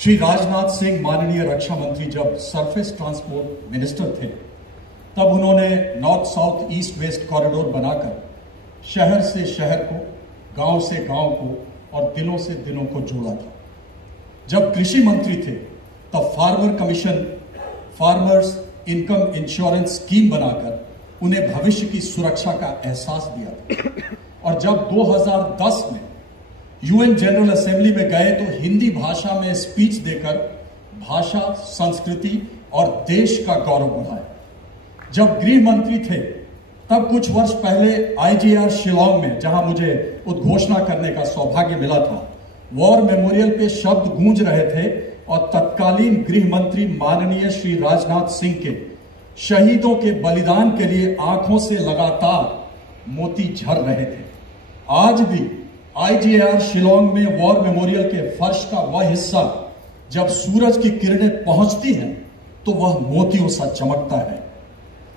श्री राजनाथ सिंह माननीय रक्षा मंत्री जब सरफेस ट्रांसपोर्ट मिनिस्टर थे तब उन्होंने north south east west corridor बनाकर शहर से शहर को, गांव से गांव को और दिलों से दिलों को जोड़ा था। जब कृषि मंत्री थे तब farmer commission, farmers income insurance scheme बनाकर उन्हें भविष्य की सुरक्षा का एहसास दिया था। और जब 2010 में यूएन जनरल असेंबली में गए तो हिंदी भाषा में स्पीच देकर भाषा, संस्कृति और देश का गौरव बढ़ाया। जब गृह मंत्री थे तब कुछ वर्ष पहले IGR शिलांग में, जहां मुझे उद्घोषणा करने का सौभाग्य मिला था, वॉर मेमोरियल पे शब्द गूंज रहे थे और तत्कालीन गृह मंत्री माननीय श्री राजनाथ सिंह के शहीदों के बलिदान के लिए आंखों से लगातार मोती झर रहे थे। आज भी IGR शिलांग में वॉर मेमोरियल के फर्श का वह हिस्सा जब सूरज की किरणें पहुंचती हैं तो वह मोतियों सा चमकता है।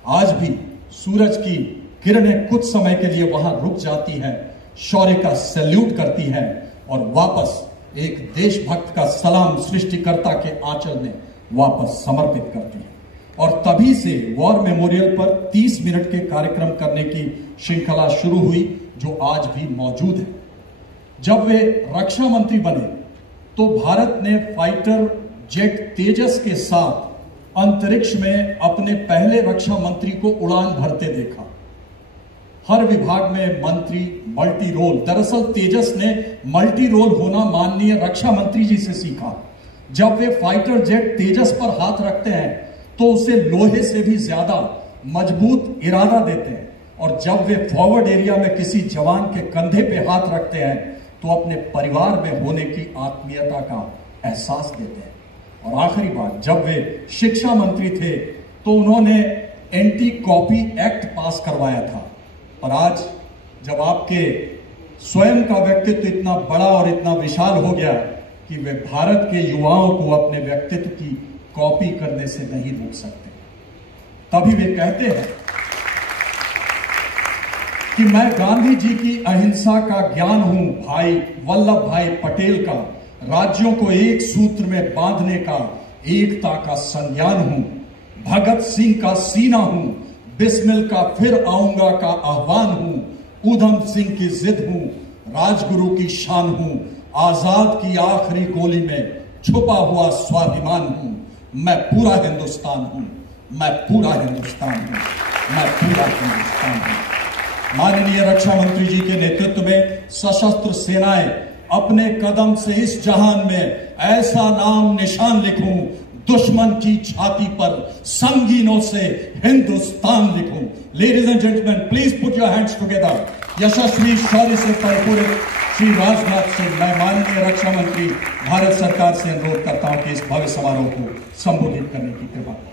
आज भी सूरज की किरणें कुछ समय के लिए वहां रुक जाती हैं, शौर्य का सैल्यूट करती हैं और वापस एक देशभक्त का सलाम सृष्टिकर्ता के आंचल में वापस समर्पित करती हैं। और तभी से वॉर मेमोरियल पर 30 मिनट के कार्यक्रम करने की श्रृंखला शुरू हुई जो आज भी मौजूद है। जब वे रक्षा मंत्री बने तो भारत ने फाइटर जेट तेजस के साथ अंतरिक्ष में अपने पहले रक्षा मंत्री को उड़ान भरते देखा। हर विभाग में मंत्री मल्टी रोल, दरअसल तेजस ने मल्टी रोल होना माननीय रक्षा मंत्री जी से सीखा। जब वे फाइटर जेट तेजस पर हाथ रखते हैं तो उसे लोहे से भी ज्यादा मजबूत इरादा देते हैं, और जब वे फॉरवर्ड एरिया में किसी जवान के कंधे पे हाथ रखते हैं तो अपने परिवार में होने की आत्मीयता का एहसास देते हैं। और आखिरी बात, जब वे शिक्षा मंत्री थे तो उन्होंने एंटी कॉपी एक्ट पास करवाया था। पर आज जब आपके स्वयं का व्यक्तित्व इतना बड़ा और इतना विशाल हो गया कि वे भारत के युवाओं को अपने व्यक्तित्व की कॉपी करने से नहीं रोक सकते, तभी वे कहते हैं कि मैं गांधी जी की अहिंसा का ज्ञान हूं, भाई वल्लभ भाई पटेल का राज्यों को एक सूत्र में बांधने का एकता का संज्ञान हूं, भगत सिंह का सीना हूं, बिस्मिल का फिर आऊंगा का आह्वान हूं, उधम सिंह की जिद हूं, राजगुरु की शान हूं, आजाद की आखिरी गोली में छुपा हुआ स्वाभिमान हूं, मैं पूरा हिंदुस्तान हूं, मैं पूरा हिंदुस्तान हूं, मैं पूरा हिंदुस्तान हूं। माननीय रक्षा मंत्री जी के नेतृत्व में सशस्त्र सेनाएं अपने कदम से इस जहान में ऐसा नाम निशान लिखूं, दुश्मन की छाती पर संगीनों से हिंदुस्तान लिखूं। Ladies and gentleman, please put your hands together. यशस्वी शौर्य से परिपूरित श्री राजनाथ सिंह, मैं माननीय रक्षा मंत्री भारत सरकार से अनुरोध करता हूं कि इस भव्य समारोह को संबोधित करने की कृपा करें।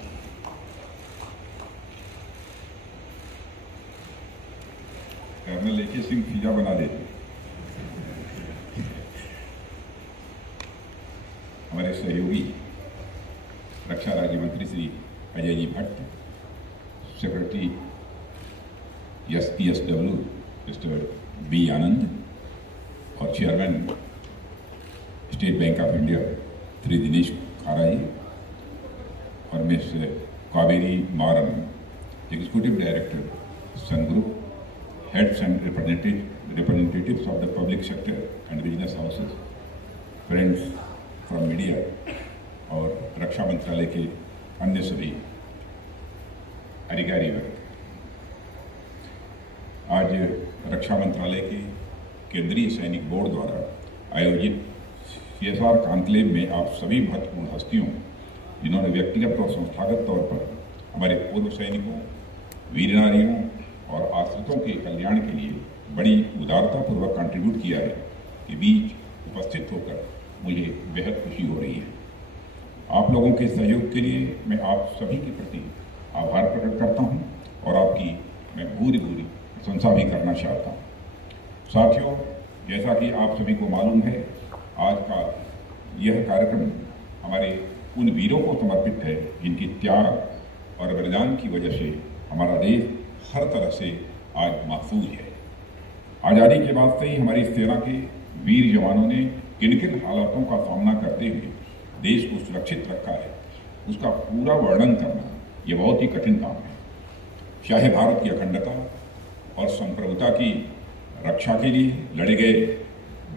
कर्नल AK सिंह फीजा बना देते। हमारे सहयोगी रक्षा राज्य मंत्री Shri Ajay ji Bhatt, secretary PSW mister B Anand और chairman State Bank of India Shri Dinesh Khara और miss Kaveri Maran, executive director Sun Group, heads and representatives of the public sector and business houses, friends from media और रक्षा मंत्रालय के अन्य सभी अधिकारी वर्ग, आज रक्षा मंत्रालय के केंद्रीय सैनिक बोर्ड द्वारा आयोजित CSR कॉन्क्लेव में आप सभी महत्वपूर्ण हस्तियों जिन्होंने व्यक्तिगत और संस्थागत तौर पर हमारे पूर्व सैनिकों, वीर नारियों और आश्रितों के कल्याण के लिए बड़ी उदारतापूर्वक कंट्रीब्यूट किया है के बीच उपस्थित होकर मुझे बेहद खुशी हो रही है। आप लोगों के सहयोग के लिए मैं आप सभी के प्रति आभार प्रकट करता हूं और आपकी मैं पूरी प्रशंसा भी करना चाहता हूं। साथियों, जैसा कि आप सभी को मालूम है, आज का यह कार्यक्रम हमारे उन वीरों को समर्पित है जिनकी त्याग और बलिदान की वजह से हमारा देश हर तरह से आज महफूज है। आज़ादी के बाद से ही हमारी सेना के वीर जवानों ने किन किन हालातों का सामना करते हुए देश को सुरक्षित रखा है, उसका पूरा वर्णन करना ये बहुत ही कठिन काम है। चाहे भारत की अखंडता और संप्रभुता की रक्षा के लिए लड़े गए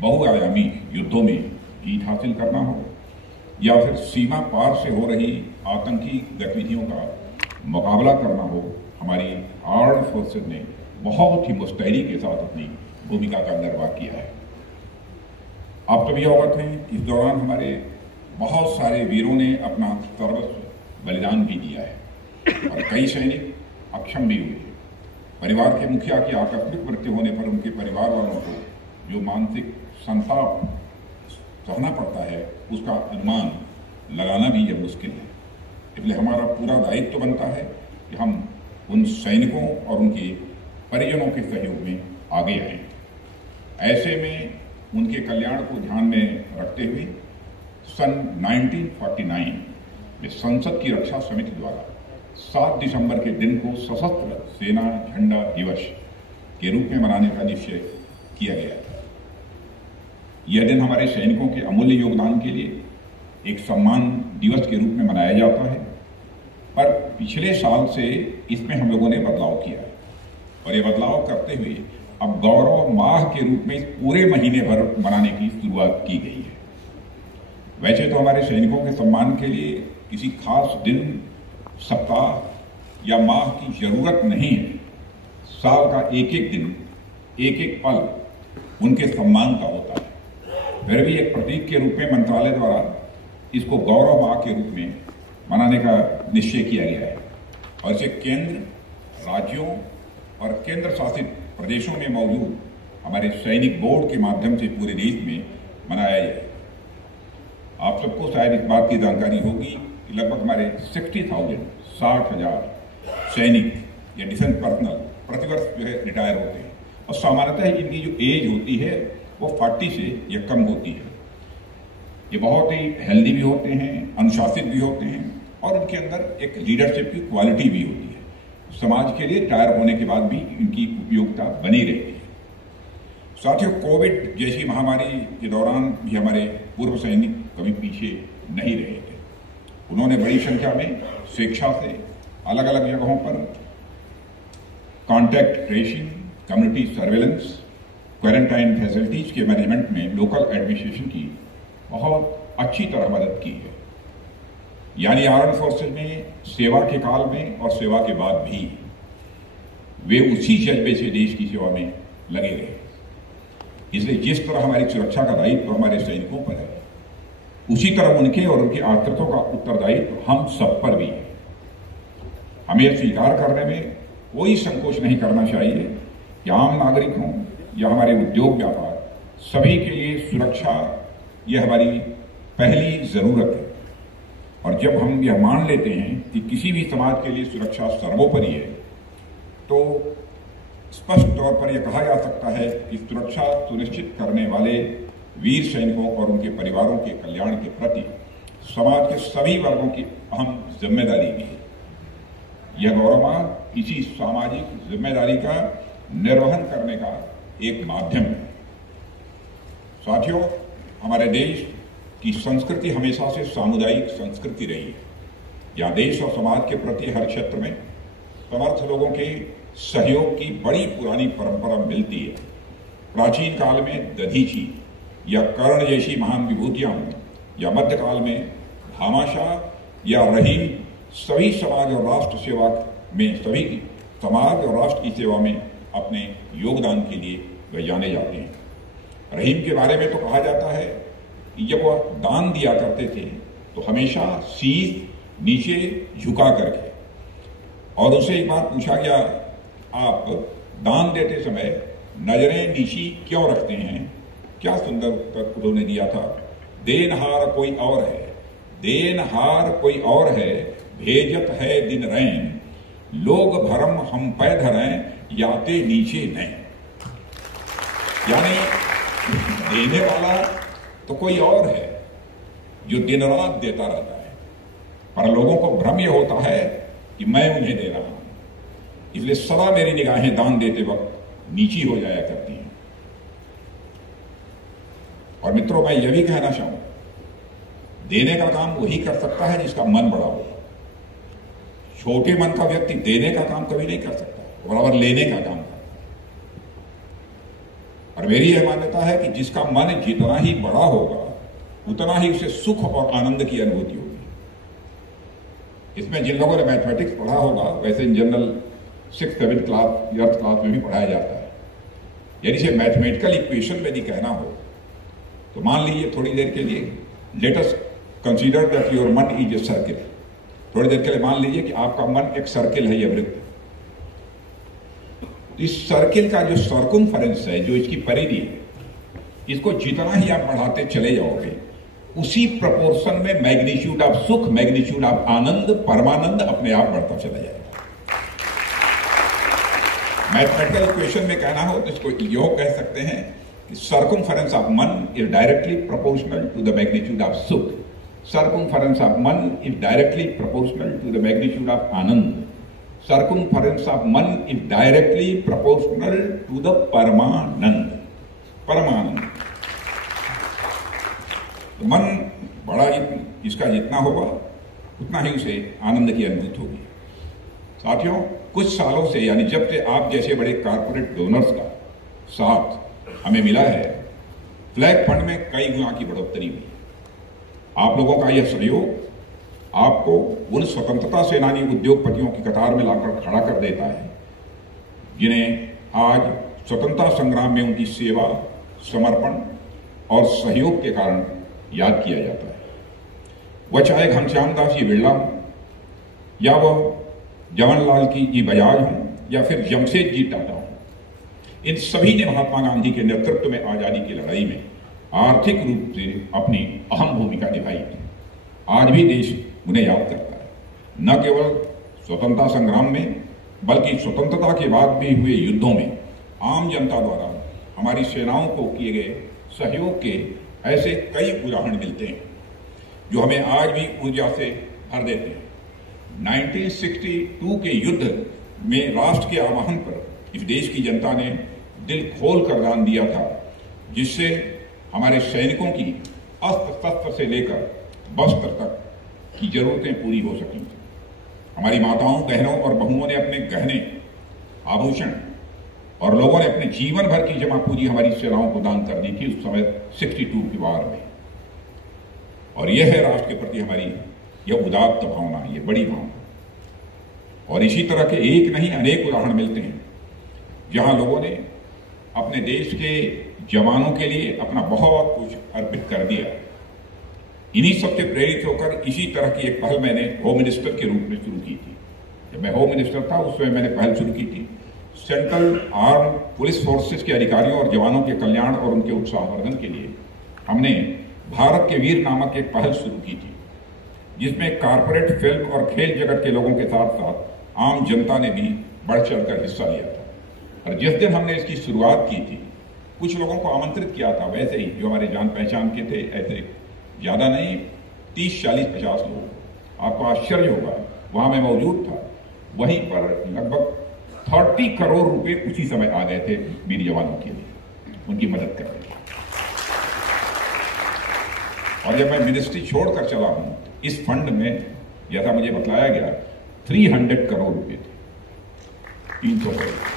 बहुआयामी युद्धों में जीत हासिल करना हो, या फिर सीमा पार से हो रही आतंकी गतिविधियों का मुकाबला करना हो, हमारी आर्म्ड फोर्सेज ने बहुत ही मुस्तैदी के साथ अपनी भूमिका का निर्वाह किया है। आप सभी अवगत हैं, इस दौरान हमारे बहुत सारे वीरों ने अपना सर्वस्व बलिदान भी दिया है और कई सैनिक अक्षम भी हुए। परिवार के मुखिया की आकस्मिक मृत्यु होने पर उनके परिवार वालों को जो मानसिक संताप सहना पड़ता है, उसका अनुमान लगाना भी यह मुश्किल है। इसलिए हमारा पूरा दायित्व बनता है कि हम उन सैनिकों और उनके परिजनों के सहयोग में आगे आएं। ऐसे में उनके कल्याण को ध्यान में रखते हुए सन 1949 में संसद की रक्षा समिति द्वारा 7 दिसंबर के दिन को सशस्त्र सेना झंडा दिवस के रूप में मनाने का निश्चय किया गया था। यह दिन हमारे सैनिकों के अमूल्य योगदान के लिए एक सम्मान दिवस के रूप में मनाया जाता है, पर पिछले साल से इसमें हम लोगों ने बदलाव किया है और ये बदलाव करते हुए अब गौरव माह के रूप में इस पूरे महीने भर मनाने की शुरुआत की गई है। वैसे तो हमारे सैनिकों के सम्मान के लिए किसी खास दिन, सप्ताह या माह की जरूरत नहीं है। साल का एक एक दिन, एक एक पल उनके सम्मान का होता है। फिर भी एक प्रतीक के रूप में मंत्रालय द्वारा इसको गौरव माह के रूप में मनाने का निश्चय किया गया है और इसे केंद्र, राज्यों और केंद्र शासित प्रदेशों में मौजूद हमारे सैनिक बोर्ड के माध्यम से पूरे देश में मनाया जाए। आप सबको शायद इस बात की जानकारी होगी कि लगभग हमारे 60,000 सैनिक या डिफेंस पर्सनल प्रतिवर्ष जो है रिटायर होते हैं और सामान्यतः इनकी जो एज होती है वो 40 से या कम होती है। ये बहुत ही हेल्दी भी होते हैं, अनुशासित भी होते हैं और उनके अंदर एक लीडरशिप की क्वालिटी भी होती है। समाज के लिए रिटायर होने के बाद भी इनकी उपयोगिता बनी रहती है। साथियों, कोविड जैसी महामारी के दौरान भी हमारे पूर्व सैनिक कभी पीछे नहीं रहे थे। उन्होंने बड़ी संख्या में स्वेच्छा से अलग अलग जगहों पर contact tracing, community surveillance, quarantine facilities के मैनेजमेंट में लोकल एडमिनिस्ट्रेशन की बहुत अच्छी तरह मदद की है। यानी आर्म्ड फोर्सेज में सेवा के काल में और सेवा के बाद भी वे उसी जज्बे से देश की सेवा में लगे रहे। इसलिए जिस तरह हमारी सुरक्षा का दायित्व हमारे सैनिकों पर है, उसी तरह उनके और उनके आश्रितों का उत्तरदायित्व हम सब पर भी है। हमें स्वीकार करने में कोई संकोच नहीं करना चाहिए कि आम नागरिक हों या हमारे उद्योग व्यापार, सभी के लिए सुरक्षा यह हमारी पहली जरूरत है। और जब हम यह मान लेते हैं कि किसी भी समाज के लिए सुरक्षा सर्वोपरि है, तो स्पष्ट तौर पर यह कहा जा सकता है कि सुरक्षा सुनिश्चित करने वाले वीर सैनिकों और उनके परिवारों के कल्याण के प्रति समाज के सभी वर्गों की अहम जिम्मेदारी भी है। यह गौरव माह इसी सामाजिक जिम्मेदारी का निर्वहन करने का एक माध्यम है। साथियों, हमारे देश की संस्कृति हमेशा से सामुदायिक संस्कृति रही है। यहाँ देश और समाज के प्रति हर क्षेत्र में समर्थ लोगों के सहयोग की बड़ी पुरानी परंपरा मिलती है। प्राचीन काल में दधीची या कर्ण जैसी महान विभूतियां या मध्यकाल में भामाशाह या रहीम, सभी समाज और राष्ट्र सेवा में, सभी समाज और राष्ट्र की सेवा में अपने योगदान के लिए वे जाने जाते हैं। रहीम के बारे में तो कहा जाता है कि जब वह दान दिया करते थे तो हमेशा शीश नीचे झुका करके, और उसे एक बार पूछा गया, आप दान देते समय नजरें नीची क्यों रखते हैं? क्या सुंदर उत्तर उन्होंने दिया था, देनहार कोई और है, देनहार कोई और है, भेजत है दिन रैन, लोग भरम हम पै धरें, याते नीचे नहीं। यानी देने वाला तो कोई और है जो दिन रात देता रहता है, पर लोगों को भ्रम यह होता है कि मैं उन्हें दे रहा हूं, इसलिए सदा मेरी निगाहें दान देते वक्त नीची हो जाया करती हैं। और मित्रों, मैं यह भी कहना चाहूं, देने का काम वही कर सकता है जिसका मन बड़ा होगा। छोटे मन का व्यक्ति देने का काम कभी नहीं कर सकता, बराबर लेने का काम करता है। और मेरी यह मान्यता है कि जिसका मन जितना ही बड़ा होगा उतना ही उसे सुख और आनंद की अनुभूति होगी। इसमें जिन लोगों ने मैथमेटिक्स पढ़ा होगा, वैसे in general 6th 7th class 8th class में भी पढ़ाया जाता है। यदि इसे मैथमेटिकल इक्वेशन में यदि कहना हो तो मान लीजिए थोड़ी देर के लिए, let us consider that your मन इज ए सर्किल। थोड़ी देर के लिए मान लीजिए कि आपका मन एक सर्किल है, यह वृत्त। इस सर्किल का जो सर्कमफेरेंस है, जो इसकी परिधि है, इसको जितना ही आप बढ़ाते चले जाओगे उसी प्रोपोर्शन में मैग्नीट्यूड ऑफ सुख, मैग्नीट्यूड ऑफ आनंद, परमानंद अपने आप बढ़ता चला जाएगा। मैथमेटिकल इक्वेशन में कहना हो तो इसको योग कह सकते हैं कि सर्कमफेरेंस ऑफ मन is directly proportional to the magnitude of सुख, सर्कमफेरेंस ऑफ मन is directly proportional to the magnitude of आनंद, सर्कमफेरेंस ऑफ मन is directly proportional to the परमानंद, परमानंद। तो मन बड़ा इसका जितना होगा उतना ही उसे आनंद की अनुभूति होगी। साथियों, कुछ सालों से, यानी जब से आप जैसे बड़े कारपोरेट डोनर्स का साथ हमें मिला है, फ्लैग फंड में कई गुना की बढ़ोतरी हुई। आप लोगों का यह सहयोग आपको उन स्वतंत्रता सेनानी उद्योगपतियों की कतार में लाकर खड़ा कर देता है जिन्हें आज स्वतंत्रता संग्राम में उनकी सेवा, समर्पण और सहयोग के कारण याद किया जाता है। वह चाहे घनश्याम दास जी बिरला हो, या वह जवाहरलाल जी बजाज हों, या फिर जमशेद जी टाटा हों, इन सभी ने महात्मा गांधी के नेतृत्व में आजादी की लड़ाई में आर्थिक रूप से अपनी अहम भूमिका निभाई थी। आज भी देश उन्हें याद करता है, न केवल स्वतंत्रता संग्राम में बल्कि स्वतंत्रता के बाद भी हुए युद्धों में आम जनता द्वारा हमारी सेनाओं को किए गए सहयोग के ऐसे कई उदाहरण मिलते हैं जो हमें आज भी ऊर्जा से भर देते हैं। 1962 के युद्ध में राष्ट्र के आह्वान पर इस देश की जनता ने दिल खोल कर दान दिया था, जिससे हमारे सैनिकों की अस्त्र शस्त्र से लेकर वस्त्र तक की जरूरतें पूरी हो सकी। हमारी माताओं, बहनों और बहुओं ने अपने गहने, आभूषण और लोगों ने अपने जीवन भर की जमा पूंजी हमारी सेनाओं को दान कर दी थी उस समय 62 की वार में। और यह है राष्ट्र के प्रति हमारी यह उदात्त भावना, यह बड़ी भावना। और इसी तरह के एक नहीं अनेक उदाहरण मिलते हैं जहां लोगों ने अपने देश के जवानों के लिए अपना बहुत कुछ अर्पित कर दिया। इन्हीं सबसे प्रेरित होकर इसी तरह की एक पहल मैंने होम मिनिस्टर के रूप में शुरू की थी। जब मैं होम मिनिस्टर था उस समय मैंने पहल शुरू की थी। सेंट्रल आर्म पुलिस फोर्सेस के अधिकारियों और जवानों के कल्याण और उनके उत्साहवर्धन के लिए हमने भारत के वीर नामक एक पहल शुरू की थी, जिसमें कारपोरेट, फिल्म और खेल जगत के लोगों के साथ साथ आम जनता ने भी बढ़ चढ़कर हिस्सा लिया था। और जिस दिन हमने इसकी शुरुआत की थी, कुछ लोगों को आमंत्रित किया था, वैसे ही जो हमारे जान पहचान के थे, ऐसे ज्यादा नहीं, 30, 40, 50 लोग। आपको आश्चर्य होगा, वहां मैं मौजूद था। वहीं पर लगभग 30 करोड़ रुपए उसी समय आ गए थे वीर जवानों के लिए, उनकी मदद करने के लिए। और जब मैं मिनिस्ट्री छोड़कर चला हूं, इस फंड में जैसा मुझे बताया गया 300 करोड़ रुपए थे, 300 करोड़।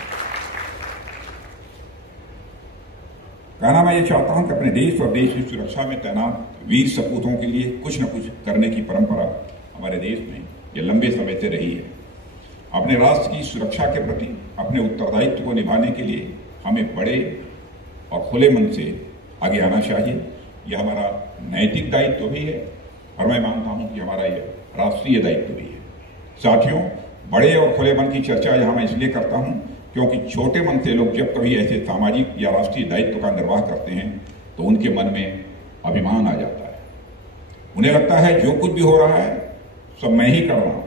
कहना मैं ये चाहता हूं कि अपने देश और देश की सुरक्षा में तैनात वीर सपूतों के लिए कुछ न कुछ करने की परंपरा हमारे देश में ये लंबे समय से रही है। अपने राष्ट्र की सुरक्षा के प्रति अपने उत्तरदायित्व को निभाने के लिए हमें बड़े और खुले मन से आगे आना चाहिए। यह हमारा नैतिक दायित्व भी है और मैं मानता हूं कि हमारा यह राष्ट्रीय दायित्व भी है। साथियों, बड़े और खुले मन की चर्चा यहां मैं इसलिए करता हूं क्योंकि छोटे मन से लोग जब कभी ऐसे सामाजिक या राष्ट्रीय दायित्व का निर्वाह करते हैं तो उनके मन में अभिमान आ जाता है। उन्हें लगता है जो कुछ भी हो रहा है सब मैं ही कर रहा हूं,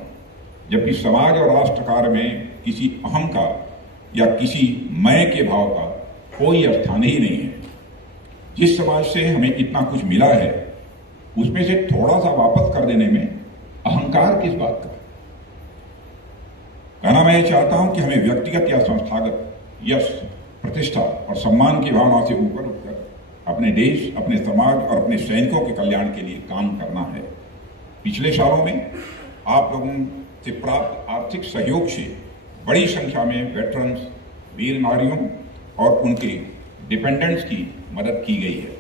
जबकि समाज और राष्ट्र कार्य में किसी अहम का या किसी मैं के भाव का कोई स्थान ही नहीं है। जिस समाज से हमें इतना कुछ मिला है उसमें से थोड़ा सा वापस कर देने में अहंकार किस बात का? कहना मैं ये चाहता हूं कि हमें व्यक्तिगत या संस्थागत यश, प्रतिष्ठा और सम्मान की भावना से ऊपर उठकर अपने देश, अपने समाज और अपने सैनिकों के कल्याण के लिए काम करना है। पिछले सालों में आप लोगों से प्राप्त आर्थिक सहयोग से बड़ी संख्या में वेटरन्स, वीर नारियों और उनके डिपेंडेंट्स की मदद की गई है।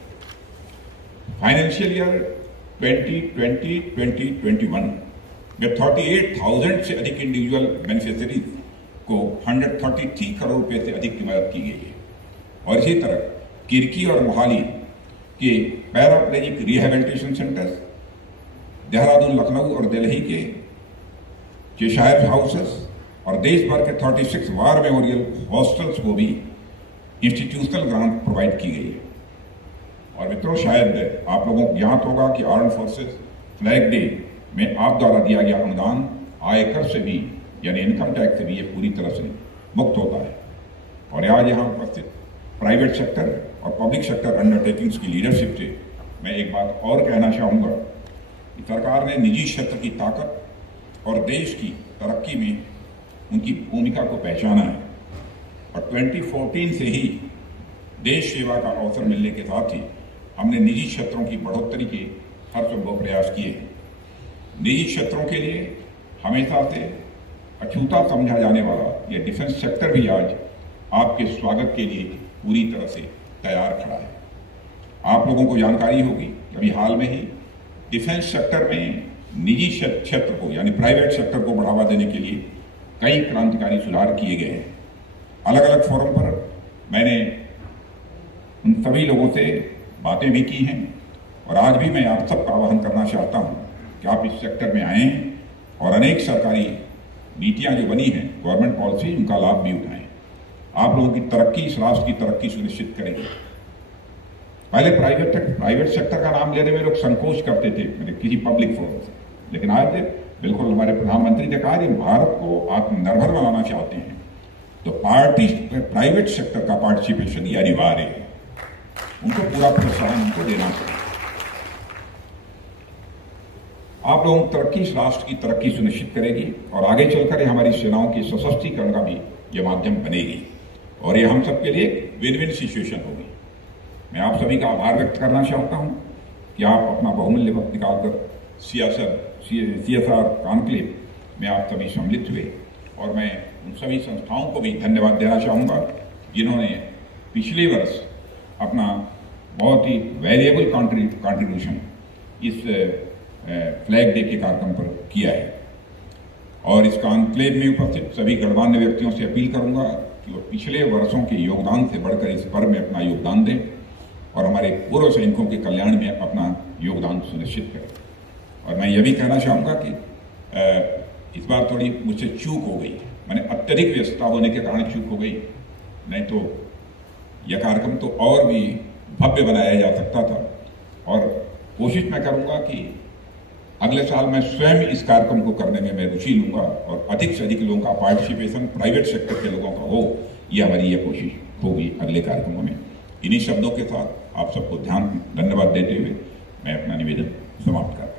फाइनेंशियल ईयर 2020-2021 में 38,000 से अधिक इंडिविजुअल बेनिफिशियरीज को 133 करोड़ रुपए से अधिक की मदद की गई है। और इसी तरह किरकी और मोहाली के paraplegic rehabilitation centres, Dehradun, Lucknow और दिल्ली के चेशायर हाउसेस और देश भर के 36 वार मेमोरियल हॉस्टल्स को भी इंस्टीट्यूशनल ग्रांट प्रोवाइड की गई है। और मित्रों, शायद आप लोगों को ज्ञात होगा कि आर्म्ड फोर्सेस फ्लैग डे में आप द्वारा दिया गया अनुदान आयकर से भी, यानी इनकम टैक्स से भी ये पूरी तरह से मुक्त होता है। और आज यहाँ उपस्थित प्राइवेट सेक्टर और पब्लिक सेक्टर अंडरटेकिंग्स की लीडरशिप से मैं एक बात और कहना चाहूँगा कि सरकार ने निजी क्षेत्र की ताकत और देश की तरक्की में उनकी भूमिका को पहचाना है। और 2014 से ही देश सेवा का अवसर मिलने के साथ ही हमने निजी क्षेत्रों की बढ़ोतरी के हर संभव प्रयास किए हैं। निजी क्षेत्रों के लिए हमेशा से अछूता समझा जाने वाला यह डिफेंस सेक्टर भी आज आपके स्वागत के लिए पूरी तरह से तैयार खड़ा है। आप लोगों को जानकारी होगी कि अभी हाल में ही डिफेंस सेक्टर में निजी क्षेत्र को, यानी प्राइवेट सेक्टर को बढ़ावा देने के लिए कई क्रांतिकारी सुधार किए गए हैं। अलग अलग फोरम पर मैंने उन सभी लोगों से बातें भी की हैं और आज भी मैं आप सबका आह्वान करना चाहता हूं कि आप इस सेक्टर में आएं और अनेक सरकारी नीतियां जो बनी हैं, गवर्नमेंट पॉलिसी, उनका लाभ भी उठाएं। आप लोगों की तरक्की, इस राष्ट्र की तरक्की सुनिश्चित करेंगे। पहले प्राइवेट सेक्टर का नाम लेने में लोग संकोच करते थे किसी पब्लिक फोरम से, लेकिन आज बिल्कुल हमारे प्रधानमंत्री ने कहा कि भारत को आत्मनिर्भर बनाना चाहते हैं तो प्राइवेट सेक्टर का पार्टिसिपेशन ये अनिवार्य है। उनको पूरा प्रोत्साहन उनको देना चाहिए। आप लोगों की तरक्की इस राष्ट्र की तरक्की सुनिश्चित करेगी और आगे चलकर हमारी सेनाओं के सशक्तिकरण का भी यह माध्यम बनेगी और ये हम सबके लिए विन विन सिचुएशन होगी। मैं आप सभी का आभार व्यक्त करना चाहता हूं कि आप अपना बहुमूल्य वक्त निकालकर CSR कॉन्क्लेव में आप सभी सम्मिलित हुए और मैं उन सभी संस्थाओं को भी धन्यवाद देना चाहूँगा जिन्होंने पिछले वर्ष अपना बहुत ही वैल्यूएबल कॉन्ट्रीब्यूशन इस फ्लैग डे के कार्यक्रम पर किया है। और इस कॉन्क्लेव में उपस्थित सभी गणमान्य व्यक्तियों से अपील करूंगा कि वो पिछले वर्षों के योगदान से बढ़कर इस पर्व में अपना योगदान दें और हमारे पूर्व सैनिकों के कल्याण में अपना योगदान सुनिश्चित करें। और मैं यह भी कहना चाहूँगा कि इस बार थोड़ी मुझसे चूक हो गई, मैंने अत्यधिक व्यस्तता होने के कारण चूक हो गई, नहीं तो यह कार्यक्रम तो और भी भव्य बनाया जा सकता था। और कोशिश मैं करूंगा कि अगले साल मैं स्वयं इस कार्यक्रम को करने में मैं रुचि लूंगा और अधिक से अधिक लोगों का पार्टिसिपेशन प्राइवेट सेक्टर के लोगों का हो, यह हमारी यह कोशिश होगी अगले कार्यक्रमों में। इन्हीं शब्दों के साथ आप सबको धन्यवाद देते हुए मैं अपना निवेदन समाप्त करता हूं।